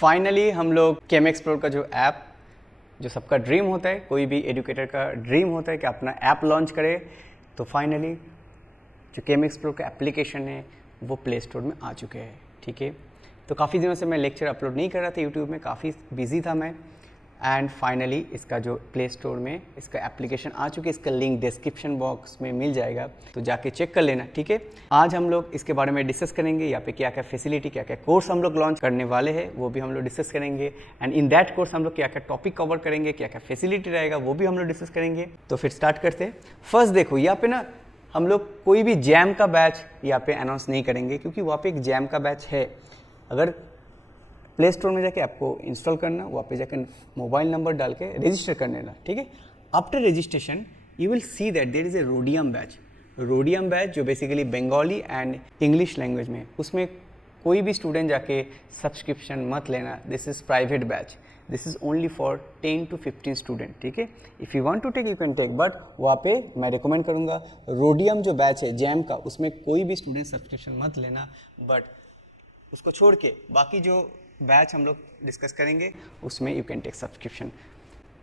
Finally हम लोग केम explore का जो ऐप, जो सबका ड्रीम होता है, कोई भी एजुकेटर का ड्रीम होता है कि अपना ऐप लॉन्च करे, तो फाइनली जो केम एक्सप्लोर का एप्लीकेशन है वो प्ले स्टोर में आ चुके हैं। ठीक है, तो काफ़ी दिनों से मैं लेक्चर अपलोड नहीं कर रहा था यूट्यूब में, काफ़ी बिजी था मैं, एंड फाइनली इसका जो प्ले स्टोर में इसका एप्लीकेशन आ चुके, इसका लिंक डिस्क्रिप्शन बॉक्स में मिल जाएगा, तो जाके चेक कर लेना। ठीक है, आज हम लोग इसके बारे में डिस्कस करेंगे, यहाँ पे क्या क्या फैसिलिटी, क्या क्या कोर्स हम लोग लॉन्च करने वाले हैं वो भी हम लोग डिस्कस करेंगे, एंड इन दैट कोर्स हम लोग क्या क्या टॉपिक कवर करेंगे, क्या क्या फैसिलिटी रहेगा वो भी हम लोग डिस्कस करेंगे। तो फिर स्टार्ट करते हैं। फर्स्ट देखो, यहाँ पे ना हम लोग कोई भी जैम का बैच यहाँ पे अनाउंस नहीं करेंगे, क्योंकि वहाँ पे एक जैम का बैच है। अगर प्ले स्टोर में जाके आपको इंस्टॉल करना, वहाँ पे जाकर मोबाइल नंबर डाल के रजिस्टर कर लेना। ठीक है, after registration you will see that there is a Rhodium batch. Rhodium batch जो basically Bengali and English language में, उसमें कोई भी स्टूडेंट जाके सब्सक्रिप्शन मत लेना। This is private batch, this is only for 10 to 15 student. ठीक है, if you want to take you can take, but वहाँ पे मैं रिकमेंड करूँगा रोडियम जो बैच है जैम का, उसमें कोई भी स्टूडेंट सब्सक्रिप्शन मत लेना। बट उसको छोड़ के बाकी जो बैच हम लोग डिस्कस करेंगे उसमें यू कैन टेक सब्सक्रिप्शन।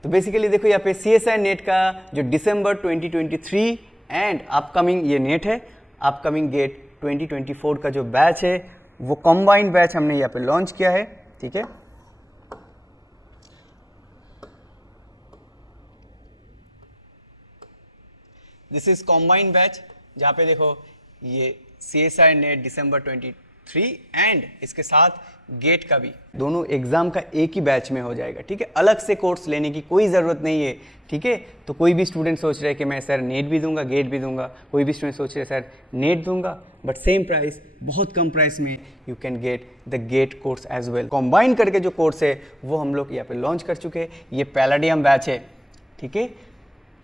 तो बेसिकली देखो यहाँ पे CSI नेट का जो दिसंबर 2023 एंड अपकमिंग ये नेट है, अपकमिंग गेट 2024 का जो बैच है वो कॉम्बाइंड बैच हमने यहाँ पे लॉन्च किया है। ठीक है, दिस इज कॉम्बाइंड बैच, जहाँ पे देखो ये CSI नेट दिसंबर 23 एंड इसके साथ गेट का भी, दोनों एग्जाम का एक ही बैच में हो जाएगा। ठीक है, अलग से कोर्स लेने की कोई ज़रूरत नहीं है। ठीक है, तो कोई भी स्टूडेंट सोच रहे हैं कि मैं सर नेट भी दूंगा गेट भी दूंगा, कोई भी स्टूडेंट सोच रहे हैं सर नेट दूंगा बट सेम प्राइस, बहुत कम प्राइस में you can get the GATE course as well. Combine करके जो कोर्स है वो हम लोग यहाँ पे लॉन्च कर चुके हैं। ये पैलाडियम बैच है। ठीक है,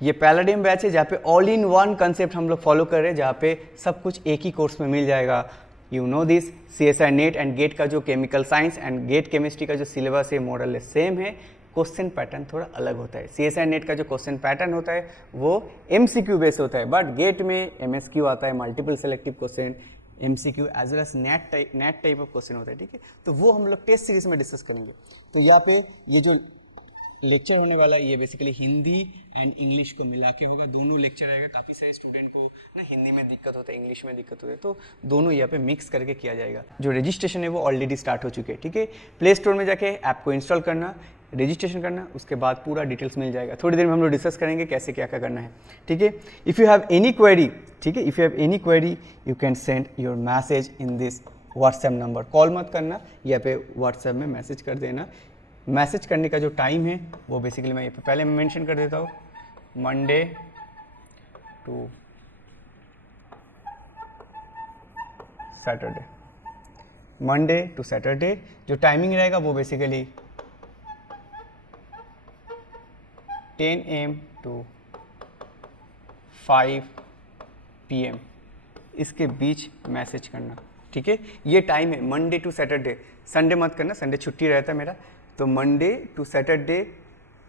ये पैलाडियम बैच है जहाँ पे ऑल इन वन कंसेप्ट हम लोग फॉलो कर रहे हैं, जहाँ पे सब कुछ एक ही कोर्स में मिल जाएगा। You know this, CSI NET and GATE का जो chemical science and GATE chemistry का जो सिलेबस है मॉडल सेम है, क्वेश्चन पैटर्न थोड़ा अलग होता है। CSI नेट का जो क्वेश्चन पैटर्न होता है वो MCQ बेस होता है, बट गेट में MSQ आता है, multiple selective question, MCQ as well as NET type of question होता है। ठीक है, तो वो हम लोग टेस्ट सीरीज में डिस्कस करेंगे। तो यहाँ पे ये जो लेक्चर होने वाला है ये बेसिकली हिंदी एंड इंग्लिश को मिला के होगा, दोनों लेक्चर रहेगा। काफ़ी सारे स्टूडेंट को ना हिंदी में दिक्कत होता है, इंग्लिश में दिक्कत होता है, तो दोनों यहाँ पे मिक्स करके किया जाएगा। जो रजिस्ट्रेशन है वो ऑलरेडी स्टार्ट हो चुके हैं। ठीक है, प्ले स्टोर में जाके ऐप को इंस्टॉल करना, रजिस्ट्रेशन करना, उसके बाद पूरा डिटेल्स मिल जाएगा। थोड़ी देर में हम लोग डिस्कस करेंगे कैसे क्या क्या करना है। ठीक है, if you have any query, ठीक है, if you have any query you can send your message in this WhatsApp number. Call मत करना, यहाँ पे व्हाट्सएप में मैसेज कर देना। मैसेज करने का जो टाइम है वो बेसिकली मैं ये पहले मैं मेंशन कर देता हूँ, Monday to Saturday, Monday to Saturday जो टाइमिंग रहेगा वो बेसिकली 10 AM टू 5 PM इसके बीच मैसेज करना। ठीक है, ये टाइम है मंडे टू सैटरडे, संडे मत करना, संडे छुट्टी रहता है मेरा। तो Monday to Saturday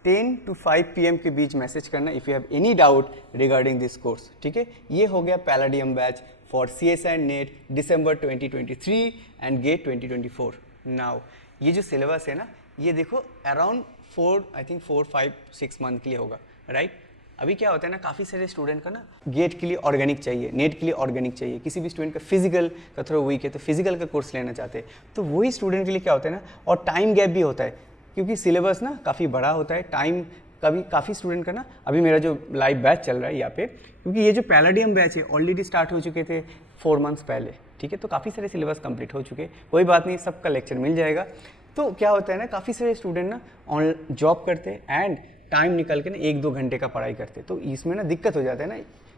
10 to 5 PM के बीच मैसेज करना if you have any doubt regarding this course. ठीक है, ये हो गया palladium batch for CSI NET December 2023 and GATE 2024। Now ये जो सिलेबस है ना, ये देखो अराउंड 4-5-6 मंथ के लिए होगा, राइट। अभी क्या होता है ना, काफ़ी सारे स्टूडेंट का ना गेट के लिए ऑर्गेनिक चाहिए, नेट के लिए ऑर्गेनिक चाहिए, किसी भी स्टूडेंट का फिजिकल का थोड़ा वीक है तो फिजिकल का कोर्स लेना चाहते हैं, तो वही स्टूडेंट के लिए क्या होता है ना, और टाइम गैप भी होता है क्योंकि सिलेबस ना काफ़ी बड़ा होता है, टाइम कभी काफ़ी स्टूडेंट का ना, अभी मेरा जो लाइव बैच चल रहा है यहाँ पे, क्योंकि ये जो पैलाडियम बैच है ऑलरेडी स्टार्ट हो चुके थे 4 मंथ्स पहले। ठीक है, तो काफ़ी सारे सिलेबस कंप्लीट हो चुके, कोई बात नहीं, सबका लेक्चर मिल जाएगा। तो क्या होता है ना, काफ़ी सारे स्टूडेंट ना ऑन जॉब करते एंड टाइम निकल के ना 1-2 घंटे का पढ़ाई करते, तो इसमें ना दिक्कत हो जाता है ना,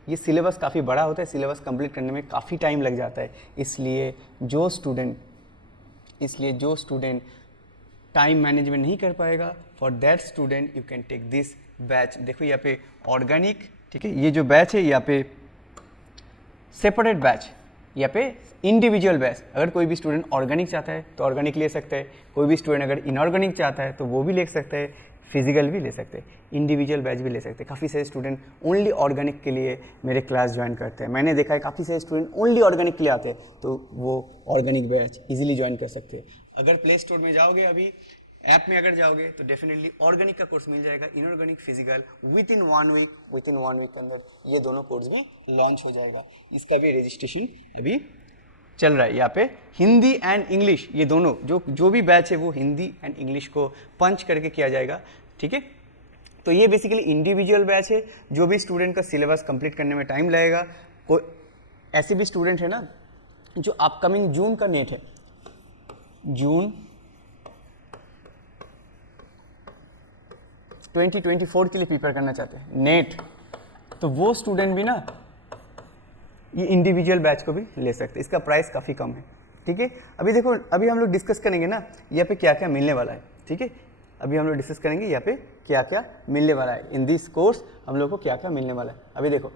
ये सिलेबस काफ़ी बड़ा होता है, सिलेबस कंप्लीट करने में काफ़ी टाइम लग जाता है। इसलिए जो स्टूडेंट टाइम मैनेजमेंट नहीं कर पाएगा, for that student you can take this batch. देखो यहाँ पे ऑर्गेनिक, ठीक है, ये जो बैच है यहाँ पे सेपरेट बैच, यहाँ पे इंडिविजुअल बैच। अगर कोई भी स्टूडेंट ऑर्गेनिक चाहता है तो ऑर्गेनिक ले सकता है, कोई भी स्टूडेंट अगर इनऑर्गेनिक चाहता है तो वो भी ले सकता है। फिजिकल भी ले सकते हैं, इंडिविजुअल बैच भी ले सकते हैं। काफ़ी सारे स्टूडेंट ओनली ऑर्गेनिक के लिए मेरे क्लास ज्वाइन करते हैं। मैंने देखा है काफ़ी सारे स्टूडेंट ओनली ऑर्गेनिक के लिए आते हैं, तो वो ऑर्गेनिक बैच इजीली ज्वाइन कर सकते हैं। अगर प्ले स्टोर में जाओगे, अभी ऐप में अगर जाओगे तो डेफिनेटली ऑर्गेनिक का कोर्स मिल जाएगा, inorganic physical within 1 week के अंदर ये दोनों कोर्स भी लॉन्च हो जाएगा। इसका भी रजिस्ट्रेशन अभी चल रहा है। यहाँ पे हिंदी एंड इंग्लिश ये दोनों जो भी बैच है वो हिंदी एंड इंग्लिश को पंच करके किया जाएगा, ठीक है। तो ये बेसिकली इंडिविजुअल बैच है। जो भी स्टूडेंट का सिलेबस कंप्लीट करने में टाइम लगेगा, कोई ऐसे भी स्टूडेंट है ना जो अपकमिंग जून का नेट है, जून 2024 के लिए प्रिपेयर करना चाहते हैं नेट, तो वो स्टूडेंट भी ना ये इंडिविजुअल बैच को भी ले सकते हैं। इसका प्राइस काफ़ी कम है, ठीक है। अभी देखो, अभी हम लोग डिस्कस करेंगे ना यहाँ पे क्या क्या मिलने वाला है, ठीक है। अभी हम लोग डिस्कस करेंगे यहाँ पे क्या क्या मिलने वाला है, इन दिस कोर्स हम लोग को क्या क्या मिलने वाला है। अभी देखो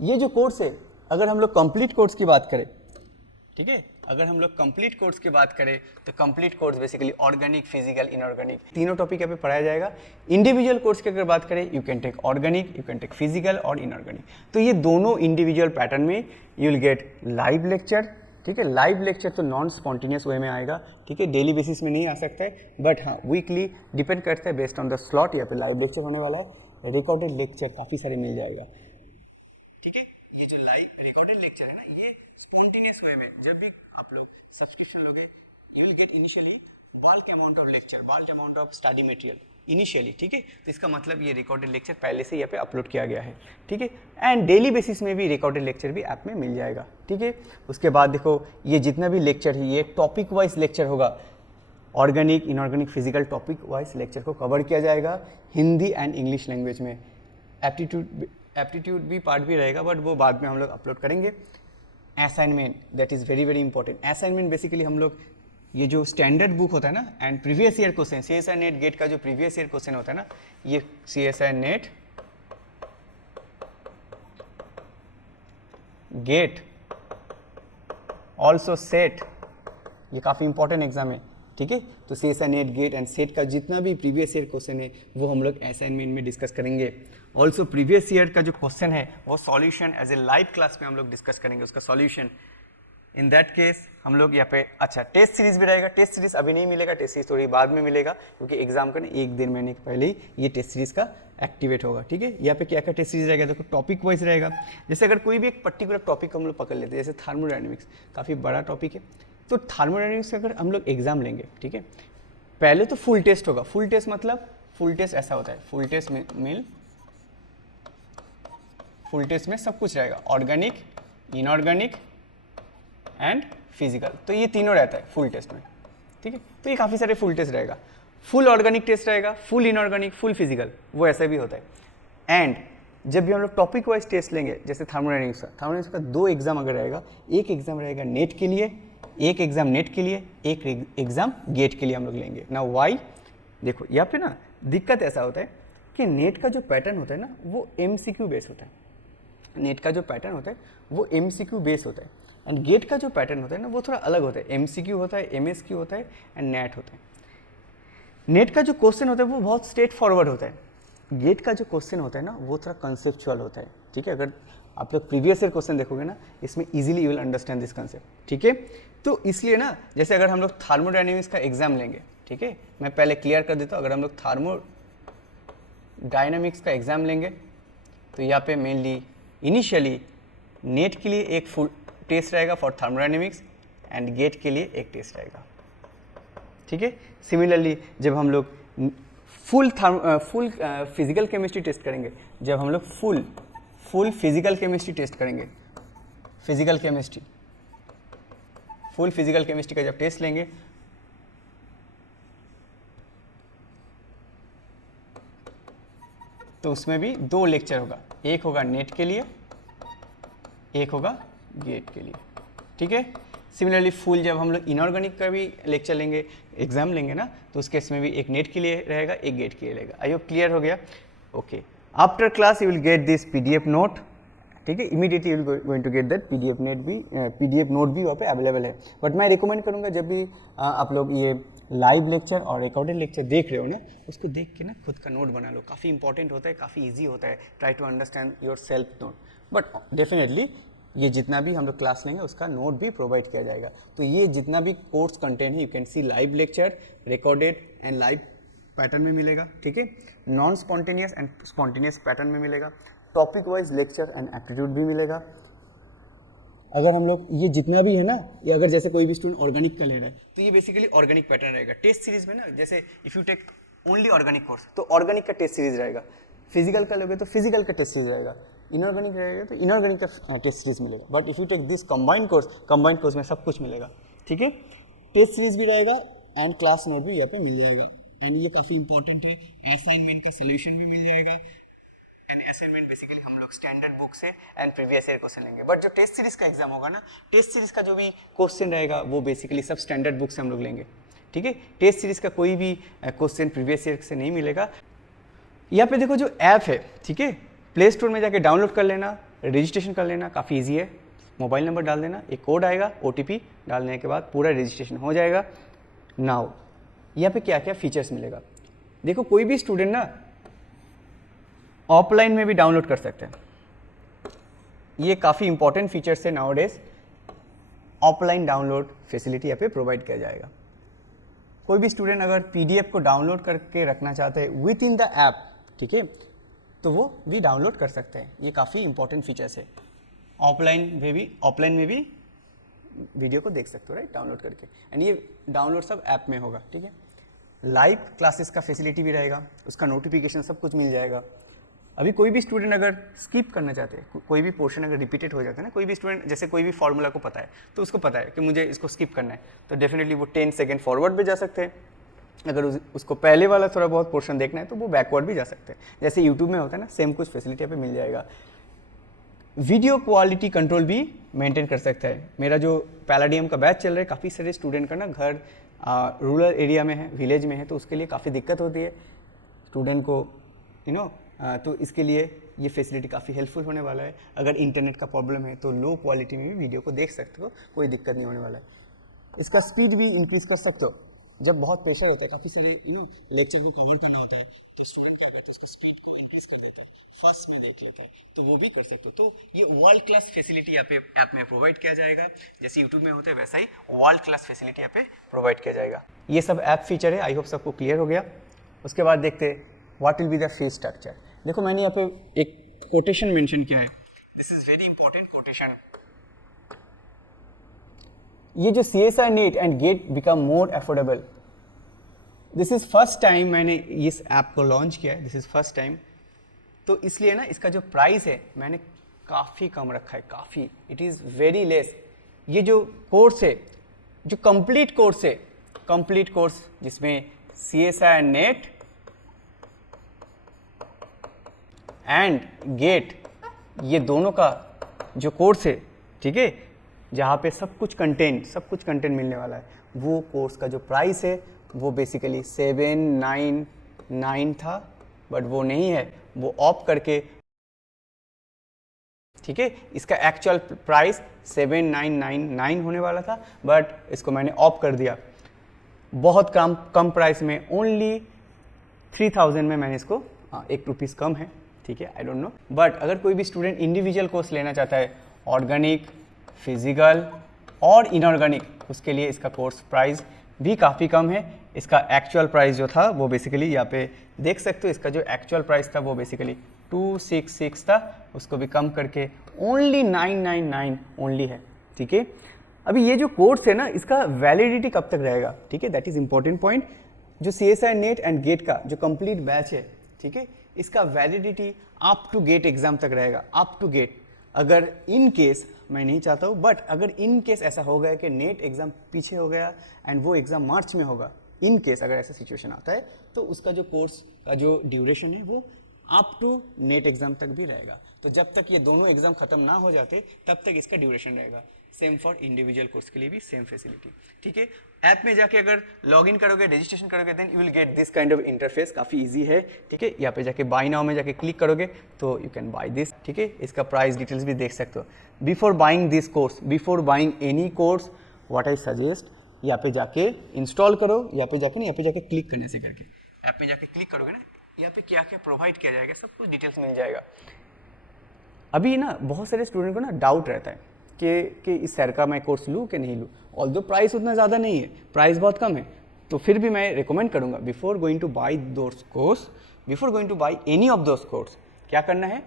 ये जो कोर्स है, अगर हम लोग कंप्लीट कोर्स की बात करें, ठीक है, अगर हम लोग कंप्लीट कोर्स की बात करें तो complete course basically organic, physical, inorganic तीनों टॉपिक यहाँ पे पढ़ाया जाएगा। इंडिविजुअल कोर्स की अगर बात करें, you can take organic, you can take physical और इनऑर्गेनिक। तो ये दोनों इंडिविजुअल पैटर्न में you will get live lecture, ठीक है। लाइव लेक्चर तो नॉन स्पॉन्टेनियस वे में आएगा, ठीक है, डेली बेसिस में नहीं आ सकता है, बट हाँ वीकली डिपेंड करता है बेस्ड ऑन द स्लॉट। यहाँ पे लाइव लेक्चर होने वाला है, रिकॉर्डेड लेक्चर काफ़ी सारे मिल जाएगा, ठीक है। ये जो लाइव रिकॉर्डेड लेक्चर है ना, ये स्पॉन्टेनियस वे में जब भी आप लोग सब्सक्रिप्शन लोगे, you will gate initially bulk amount of lecture, bulk amount of study material initially, ठीक है। तो इसका मतलब ये रिकॉर्डेड लेक्चर पहले से यहाँ पे अपलोड किया गया है, ठीक है। एंड डेली बेसिस में भी रिकॉर्डेड लेक्चर भी ऐप में मिल जाएगा, ठीक है। उसके बाद देखो ये जितना भी लेक्चर है ये टॉपिक वाइज लेक्चर होगा, organic, inorganic, physical topic wise lecture को कवर किया जाएगा हिंदी एंड इंग्लिश लैंग्वेज में। एप्टीट्यूड भी पार्ट भी रहेगा, बट वो बाद में हम लोग अपलोड करेंगे। Assignment that is very very important. Assignment basically हम लोग ये जो स्टैंडर्ड बुक होता है ना and previous year question, CSIR NET GATE का जो प्रीवियस ईयर क्वेश्चन होता है ना, ये CSIR NET GATE also SET, ये काफ़ी इंपॉर्टेंट एग्जाम है, ठीक है। तो CSIR NET GATE and SET का जितना भी प्रीवियस ईयर क्वेश्चन है वो हम लोग असाइनमेंट में डिस्कस करेंगे। ऑल्सो प्रीवियस ईयर का जो क्वेश्चन है वो solution as a live class में हम लोग डिस्कस करेंगे, उसका सॉल्यूशन। इन दैट केस हम लोग यहाँ पे अच्छा टेस्ट सीरीज भी रहेगा। टेस्ट सीरीज अभी नहीं मिलेगा, टेस्ट सीरीज थोड़ी बाद में मिलेगा, क्योंकि एग्जाम का एक दिन महीने के पहले ही ये टेस्ट सीरीज का एक्टिवेट होगा, ठीक है। यहाँ पे क्या क्या टेस्ट सीरीज रहेगा, देखो टॉपिक वाइज रहेगा। जैसे अगर कोई भी एक पर्टिकुलर टॉपिक हम लोग पकड़ लेते हैं, जैसे थर्मोडायनेमिक्स काफ़ी बड़ा टॉपिक है, तो थर्मोडायनेमिक्स का अगर हम लोग एग्जाम लेंगे, ठीक है, पहले तो फुल टेस्ट होगा। फुल टेस्ट मतलब फुल टेस्ट ऐसा होता है, फुल टेस्ट में फुल टेस्ट में सब कुछ रहेगा, ऑर्गेनिक, इनऑर्गेनिक एंड फिजिकल, तो ये तीनों रहता है फुल टेस्ट में, ठीक है। तो ये काफ़ी सारे फुल टेस्ट रहेगा, फुल ऑर्गेनिक टेस्ट रहेगा, फुल इनऑर्गेनिक, फुल फिजिकल, वो ऐसा भी होता है। एंड जब भी हम लोग टॉपिक वाइज टेस्ट लेंगे, जैसे थर्मोडायनेमिक्स का 2 एग्जाम अगर रहेगा, एक एग्जाम रहेगा नेट के लिए, एक एग्जाम नेट के लिए, एक एग्जाम गेट के लिए हम लोग लेंगे ना। वाई देखो यहाँ पे ना दिक्कत ऐसा होता है कि नेट का जो पैटर्न होता है ना वो MCQ बेस होता है। नेट का जो पैटर्न होता है वो MCQ बेस होता है, एंड गेट का जो पैटर्न होता है ना वो थोड़ा अलग होता है। MCQ होता है, MSQ होता है एंड नेट होता है। नेट का जो क्वेश्चन होता है वो बहुत स्ट्रेट फॉरवर्ड होता है, गेट का जो क्वेश्चन होता है ना वो थोड़ा कंसेप्चुअल होता है, ठीक है। अगर आप लोग प्रीवियस ईयर क्वेश्चन देखोगे ना, इसमें easily you will understand this concept, ठीक है। तो इसलिए ना जैसे अगर हम लोग थर्मोडायनेमिक्स का एग्जाम लेंगे, ठीक है, मैं पहले क्लियर कर देता हूँ, अगर हम लोग थर्मोडायनेमिक्स का एग्जाम लेंगे तो यहाँ पे मेनली इनिशियली नेट के लिए एक फुल टेस्ट रहेगा फॉर थर्मोडायनेमिक्स एंड गेट के लिए एक टेस्ट रहेगा, ठीक है। सिमिलरली जब हम लोग फुल फिजिकल केमिस्ट्री टेस्ट करेंगे, जब हम लोग फुल फिजिकल केमिस्ट्री टेस्ट करेंगे, फुल फिजिकल केमिस्ट्री का जब टेस्ट लेंगे तो उसमें भी 2 लेक्चर होगा, एक होगा नेट के लिए, एक होगा गेट के लिए, ठीक है। सिमिलरली फुल जब हम लोग इनऑर्गेनिक का भी लेक्चर लेंगे, एग्जाम लेंगे ना, तो उस केस में भी एक नेट के लिए रहेगा, एक गेट के लिए रहेगा। आई होप क्लियर हो गया, okay. After class you will get this PDF note, ठीक है, immediately you will going to get that PDF note भी वहाँ पे अवेलेबल है। बट मैं रिकमेंड करूँगा जब भी आप लोग ये लाइव लेक्चर और रिकॉर्डेड लेक्चर देख रहे हो ना, उसको देख के ना खुद का नोट बना लो, काफ़ी इंपॉर्टेंट होता है, काफ़ी ईजी होता है, try to understand yourself note. But definitely ये जितना भी हम लोग क्लास लेंगे उसका नोट भी प्रोवाइड किया जाएगा। तो ये जितना भी कोर्स कंटेंट है, you can see live lecture, recorded and live pattern में मिलेगा, ठीक है, non spontaneous and spontaneous pattern में मिलेगा, topic wise lecture and aptitude भी मिलेगा। अगर हम लोग ये जितना भी है ना, ये अगर जैसे कोई भी स्टूडेंट ऑर्गेनिक का ले रहा है तो ये बेसिकली ऑर्गेनिक पैटर्न रहेगा। टेस्ट सीरीज में ना, जैसे if you take only organic course तो ऑर्गेनिक का टेस्ट सीरीज रहेगा, फिजिकल का लोगे तो फिजिकल का टेस्ट सीरीज रहेगा, इनऑर्गेनिक रहेगा तो इनऑर्गेनिक का टेस्ट सीरीज मिलेगा। But if you take this combined course में सब कुछ मिलेगा, ठीक है, टेस्ट सीरीज भी रहेगा एंड क्लास नोट भी यहाँ पे मिल जाएगा। एंड ये काफ़ी इंपॉर्टेंट है, असाइनमेंट का सोल्यूशन भी मिल जाएगा। एंड असाइनमेंट बेसिकली हम लोग स्टैंडर्ड बुक से एंड प्रीवियस ईयर क्वेश्चन लेंगे। बट जो टेस्ट सीरीज का एग्जाम होगा ना, टेस्ट सीरीज का जो भी क्वेश्चन रहेगा वो बेसिकली सब स्टैंडर्ड बुक से हम लोग लेंगे, ठीक है। टेस्ट सीरीज का कोई भी क्वेश्चन प्रीवियस ईयर से नहीं मिलेगा। यहाँ पे देखो जो ऐप है, ठीक है, प्ले स्टोर में जाके डाउनलोड कर लेना, रजिस्ट्रेशन कर लेना, काफ़ी ईजी है। मोबाइल नंबर डाल देना, एक कोड आएगा, OTP डालने के बाद पूरा रजिस्ट्रेशन हो जाएगा। नाउ यहाँ पे क्या क्या फीचर्स मिलेगा, देखो कोई भी स्टूडेंट ना ऑफलाइन में भी डाउनलोड कर सकते हैं। ये काफ़ी इंपॉर्टेंट फीचर्स है now days, offline download facility यहाँ पे प्रोवाइड किया जाएगा। कोई भी स्टूडेंट अगर PDF को डाउनलोड करके रखना चाहते हैं विद इन द ऐप, ठीक है, तो वो भी डाउनलोड कर सकते हैं। ये काफ़ी इंपॉर्टेंट फीचर्स है। ऑफलाइन में भी वीडियो को देख सकते हो, राइट, डाउनलोड करके। एंड ये डाउनलोड सब ऐप में होगा, ठीक है। लाइव क्लासेस का फैसिलिटी भी रहेगा, उसका नोटिफिकेशन सब कुछ मिल जाएगा। अभी कोई भी स्टूडेंट अगर स्किप करना चाहते हैं, कोई भी पोर्शन अगर रिपीटेड हो जाता है ना, कोई भी स्टूडेंट जैसे कोई भी फॉर्मूला को पता है तो उसको पता है कि मुझे इसको स्किप करना है, तो डेफिनेटली वो 10 सेकेंड फॉरवर्ड भी जा सकते हैं। अगर उसको पहले वाला थोड़ा बहुत पोर्शन देखना है तो वो बैकवर्ड भी जा सकते हैं, जैसे यूट्यूब में होता है ना, सेम कुछ फैसिलिटी यहाँ पे मिल जाएगा। वीडियो क्वालिटी कंट्रोल भी मेंटेन कर सकता है। मेरा जो पैलाडियम का बैच चल रहा है, काफ़ी सारे स्टूडेंट का ना घर रूरल एरिया में है, विलेज में है, तो उसके लिए काफ़ी दिक्कत होती है स्टूडेंट को, तो इसके लिए ये फैसिलिटी काफ़ी हेल्पफुल होने वाला है। अगर इंटरनेट का प्रॉब्लम है तो लो क्वालिटी में भी वीडियो को देख सकते हो, कोई दिक्कत नहीं होने वाला है। इसका स्पीड भी इंक्रीज कर सकते हो। जब बहुत प्रेशर होता है, काफ़ी सारे लेक्चर को कवर करना होता है, तो स्टूडेंट क्या करता है, उसको स्पीड को इंक्रीज कर देता है, फर्स्ट में देख लेता है, तो वो भी कर सकते हो। तो ये वर्ल्ड क्लास फैसिलिटी यहाँ पे ऐप में प्रोवाइड किया जाएगा। जैसे यूट्यूब में होता है वैसा ही वर्ल्ड क्लास फैसिलिटी यहाँ पे प्रोवाइड किया जाएगा। ये सब ऐप फीचर है, आई होप सबको क्लियर हो गया। उसके बाद देखते हैं what will be the fees structure. देखो मैंने यहाँ पे एक कोटेशन मेंशन किया है, this is very important quotation. ये जो CSI NET and GATE become more affordable, this is first time मैंने इस ऐप को लॉन्च किया है, दिस इज फर्स्ट टाइम, तो इसलिए ना इसका जो प्राइस है मैंने काफ़ी कम रखा है, काफ़ी, इट इज़ वेरी लेस। ये जो कोर्स है, जो कंप्लीट कोर्स है, कंप्लीट कोर्स जिसमें CSI नेट एंड गेट, ये दोनों का जो कोर्स है, ठीक है, जहाँ पे सब कुछ कंटेंट मिलने वाला है, वो कोर्स का जो प्राइस है वो बेसिकली 799 था, बट वो नहीं है, वो ऑफ करके, ठीक है, इसका एक्चुअल प्राइस 7999 होने वाला था, बट इसको मैंने ऑफ कर दिया। बहुत कम प्राइस में, ओनली 3000 में मैंने इसको, 1 रुपीज़ कम है, ठीक है, आई डोंट नो। बट अगर कोई भी स्टूडेंट इंडिविजुअल कोर्स लेना चाहता है, ऑर्गेनिक, फिजिकल और इनऑर्गेनिक, उसके लिए इसका कोर्स प्राइस भी काफ़ी कम है। इसका एक्चुअल प्राइस जो था वो बेसिकली यहाँ पे देख सकते हो, इसका जो एक्चुअल प्राइस था वो बेसिकली 266 था, उसको भी कम करके ओनली 999 ओनली है, ठीक है। अभी ये जो कोर्स है ना, इसका वैलिडिटी कब तक रहेगा, ठीक है, दैट इज़ इंपॉर्टेंट पॉइंट। जो CSI नेट एंड गेट का जो कंप्लीट बैच है, ठीक है, इसका validity up to GATE exam तक रहेगा, अप टू गेट। अगर इन केस, मैं नहीं चाहता हूँ, बट अगर इन केस ऐसा हो गया कि नेट एग्ज़ाम पीछे हो गया एंड वो एग्ज़ाम मार्च में होगा, इन केस अगर ऐसा सिचुएशन आता है, तो उसका जो कोर्स का जो ड्यूरेशन है वो अप टू नेट एग्ज़ाम तक भी रहेगा। तो जब तक ये दोनों एग्ज़ाम खत्म ना हो जाते तब तक इसका ड्यूरेशन रहेगा। सेम फॉर इंडिविजुअल कोर्स के लिए भी सेम फैसिलिटी, ठीक है। ऐप में जाके अगर लॉगिन करोगे, रजिस्ट्रेशन करोगे, then you will get this kind of interface, काफ़ी इजी है, ठीक है। यहाँ पे जाके बाय नाउ में जाके क्लिक करोगे तो यू कैन बाय दिस, ठीक है। इसका प्राइस डिटेल्स भी देख सकते हो। Before buying this course, before buying any course, what I suggest, यहाँ पे जाके इंस्टॉल करो, यहाँ पे जाके ना, यहाँ पे जाके क्लिक करने से करके ऐप में जाके क्लिक करोगे ना, यहाँ पे क्या क्या प्रोवाइड किया जाएगा सब कुछ डिटेल्स मिल जाएगा। अभी ना बहुत सारे स्टूडेंट को ना डाउट रहता है कि इस सर का मैं कोर्स लूँ कि नहीं लूँ, ऑल्दो प्राइस उतना ज़्यादा नहीं है, प्राइस बहुत कम है, तो फिर भी मैं रिकमेंड करूँगा before going two by those course, before going two by any of those course, क्या करना है,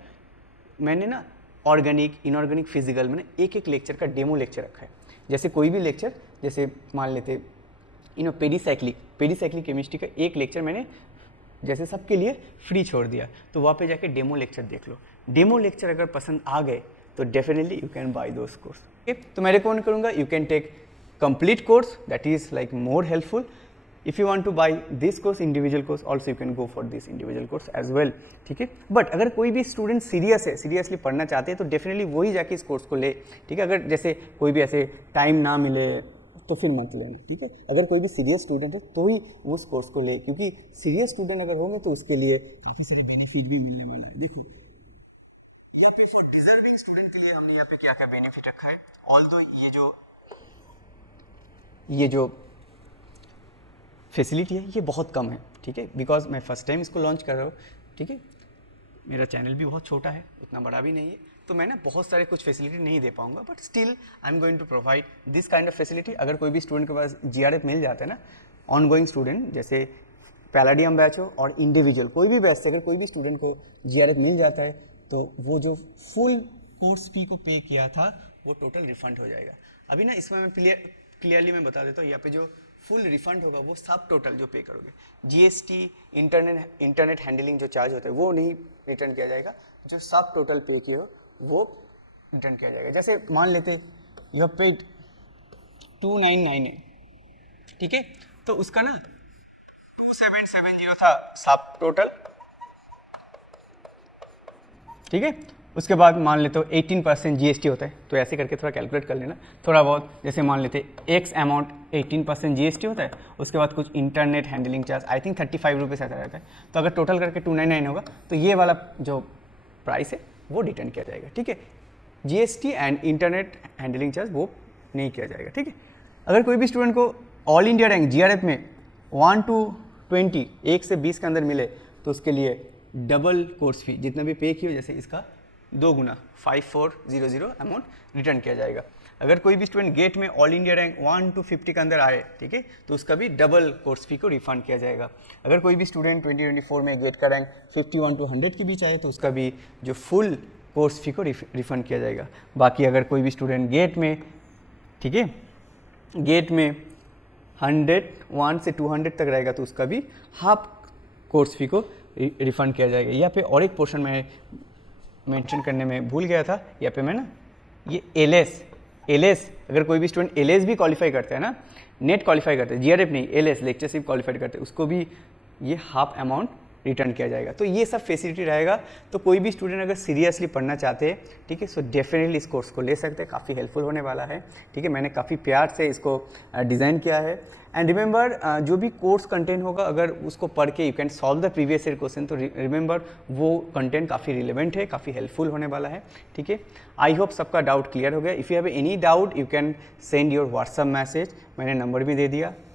मैंने ना ऑर्गेनिक इनऑर्गेनिक फिजिकल में एक एक लेक्चर का डेमो लेक्चर रखा है। जैसे कोई भी लेक्चर, जैसे मान लेते पेरीसाइक्लिक केमिस्ट्री का एक लेक्चर मैंने जैसे सबके लिए फ्री छोड़ दिया, तो वहाँ पे जाके डेमो लेक्चर देख लो। डेमो लेक्चर अगर पसंद आ गए तो definitely you can buy those course. तो मैं रिकमेंड करूँगा you can take complete course, that is like more helpful. If you want to buy this course individual course also you can go for this individual course as well, ठीक है। But अगर कोई भी student serious है, seriously पढ़ना चाहते हैं, तो डेफिनेटली वही जाके इस कोर्स को ले, ठीक है। अगर जैसे कोई भी ऐसे टाइम ना मिले तो फिर मत लेना, ठीक है। अगर कोई भी सीरियस स्टूडेंट है तो ही वो उस कोर्स को ले, क्योंकि सीरियस स्टूडेंट अगर होंगे तो उसके लिए काफ़ी सारे बेनिफिट भी मिलने वाला है। देखो यहाँ पे फॉर डिजर्विंग स्टूडेंट के लिए हमने यहाँ पे क्या क्या बेनिफिट रखा है, ऑल्दो ये जो फैसिलिटी है ये बहुत कम है, ठीक है, बिकॉज मैं फर्स्ट टाइम इसको लॉन्च कर रहा हूँ, ठीक है। मेरा चैनल भी बहुत छोटा है, उतना बड़ा भी नहीं है, तो मैं ना बहुत सारे कुछ फैसिलिटी नहीं दे पाऊंगा, but still I am going to provide this kind of facility. अगर कोई भी स्टूडेंट के पास GRF मिल जाता है ना, ऑन गोइंग स्टूडेंट, जैसे पैलाडियम बैच हो और इंडिविजुअल कोई भी बैच से अगर कोई भी स्टूडेंट को GRF मिल जाता है, तो वो जो फुल कोर्स फी को पे किया था वो टोटल रिफंड हो जाएगा। अभी ना इसमें मैं क्लियरली मैं बता देता हूँ, यहाँ पे जो फुल रिफंड होगा वो सब टोटल जो पे करोगे, GST इंटरनेट हैंडलिंग जो चार्ज होता है वो नहीं रिटर्न किया जाएगा, जो सब टोटल पे किए हो वो रिटर्न किया जाएगा। जैसे मान लेते यू हैव पेड 2,998, ठीक है, तो उसका ना 2,770 था सब टोटल, ठीक है। उसके बाद मान लेते हो 18% GST होता है, तो ऐसे करके थोड़ा कैलकुलेट कर लेना थोड़ा बहुत। जैसे मान लेते X अमाउंट 18% GST होता है, उसके बाद कुछ internet handling charge I think 35 rupees ऐसा रहता है, तो अगर टोटल करके 299 होगा तो ये वाला जो प्राइस है वो रिटर्न किया जाएगा, ठीक है। GST and internet handling charge वो नहीं किया जाएगा, ठीक है। अगर कोई भी स्टूडेंट को ऑल इंडिया रैंक GRF में 1 to 20 1 से 20 के अंदर मिले तो उसके लिए डबल कोर्स फी जितना भी पे किए हो, जैसे इसका 2 गुना 5400 अमाउंट रिटर्न किया जाएगा। अगर कोई भी स्टूडेंट गेट में ऑल इंडिया रैंक 1 to 50 के अंदर आए, ठीक है, तो उसका भी डबल कोर्स फी को रिफंड किया जाएगा। अगर कोई भी स्टूडेंट 2024 में गेट का रैंक 51 to 100 के बीच आए तो उसका भी जो फुल कोर्स फी को रिफंड किया जाएगा। बाकी अगर कोई भी स्टूडेंट गेट में, ठीक है, गेट में 101 से 200 तक रहेगा तो उसका भी हाफ कोर्स फी को रिफंड किया जाएगा। यहाँ पे और एक पोर्शन में मेंशन करने में भूल गया था, यहाँ पे मैं ना ये एलएस अगर कोई भी स्टूडेंट एलएस भी क्वालिफाई करते हैं ना, नेट क्वालिफाई करते हैं, GRF नहीं एलएस लेक्चरशिप क्वालिफाइड करते हैं, उसको भी ये हाफ अमाउंट रिटर्न किया जाएगा। तो ये सब फैसिलिटी रहेगा, तो कोई भी स्टूडेंट अगर सीरियसली पढ़ना चाहते हैं, ठीक है, सो डेफिनेटली इस कोर्स को ले सकते हैं, काफ़ी हेल्पफुल होने वाला है, ठीक है। मैंने काफ़ी प्यार से इसको डिज़ाइन किया है। एंड रिमेंबर जो भी कोर्स कंटेंट होगा अगर उसको पढ़ के you can solve the previous year question, तो रिमेंबर वो कंटेंट काफ़ी रिलेवेंट है, काफ़ी हेल्पफुल होने वाला है, ठीक है। आई होप सबका डाउट क्लियर हो गया। If you have any doubt you can send your WhatsApp message, मैंने नंबर भी दे दिया, ठीक।